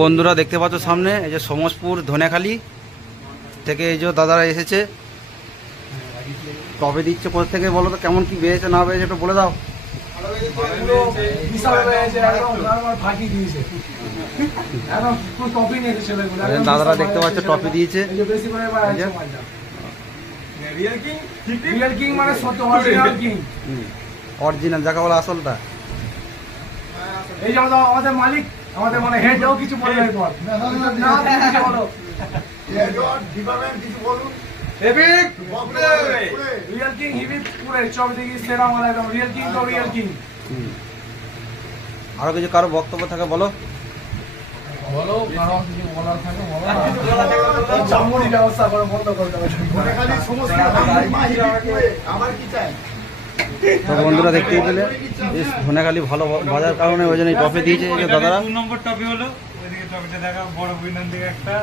বন্ধুরা দেখতে পাচ্ছ সামনে এই যে সমসপুর ধনেখালি থেকে এই যে দাদারা এসেছে, টবে দিচ্ছে। কোথা থেকে বলো তো, কেমন কি বেড়েছে না বেড়েছে একটু বলে দাও। দাদারা দেখতে পাচ্ছ টপি দিয়েছে, অরিজিনাল যাকে বলে আসলটা। এই যে আমাদের মালিক, আমাদের মানে হেডও কিছু বলে নাই পর না কিছু বলো, ডিপার্টমেন্ট কিছু বলুন। হেভিক রিয়েল কিং হেভিক পুরো চপ দেখি সেরা মাল একদম রিয়েল কিং তো রিয়েল কিং। আরো কিছু কারো বক্তব্য থাকে বলো বলো, কারণ কিছু বলার থাকে বলো। চামড়ি ব্যবস্থা করে বন্ধ করতে হবে, খালি সমস্ত আমার কি চাই। তো বন্ধুরা দেখতেই পেলে ধনেখালি ভালো বাজার কারণে ওই জন্য টপি দিয়েছে এই যে দাদারা। 2 নম্বর টপি হলো ওইদিকে টপিটা দেখা বড় বইনার দিকে একটা,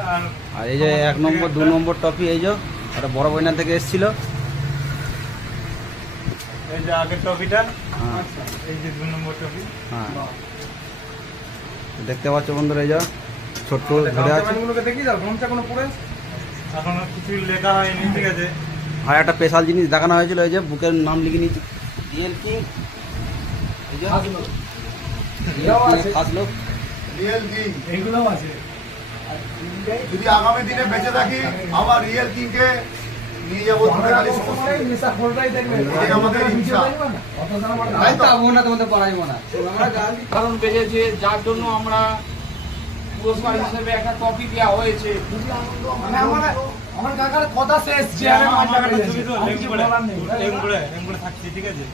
আর এই যে 1 নম্বর 2 নম্বর টপি এই যে একটা বড় বইনার থেকে এসেছিল। এই যে আগের টপিটা, এই যে 2 নম্বর টপি। হ্যাঁ দেখতে পাচ্ছ বন্ধুরা এই যে ছোট্ট ধরে আছে। দেখি যাও ঘন্টা কোনো পুরো এখনো কিছু লেখা হয়নি, ঠিক আছে। আর একটা স্পেশাল জিনিস দেখানো হয়েছিল, এই যে বুকের নাম লিখে নিয়েছি রিয়েল কিং, এই যে খাস লোক রিয়েল কিং এগুলো আছে। যদি আগামী দিনে বেঁচে থাকি আবার রিয়েল কিং কে নিয়ে যাবো ধনেখালি সমস্ত। মিসা ফোরটাই দেখবে এটাই আমাদের ইচ্ছা। অত জানা মানে তাই তো? আমরা তোমাদের পড়াইবো না, আমরা কারণ বেজেছে যার জন্য আমরা পুরস্কার হিসেবে একটা কপি দেওয়া হয়েছে। মানে আমার কাকার কথা শেষ যে আমি আমার কাছে ছবি তো লেঙ্গুড়ে থাকছি, ঠিক আছে।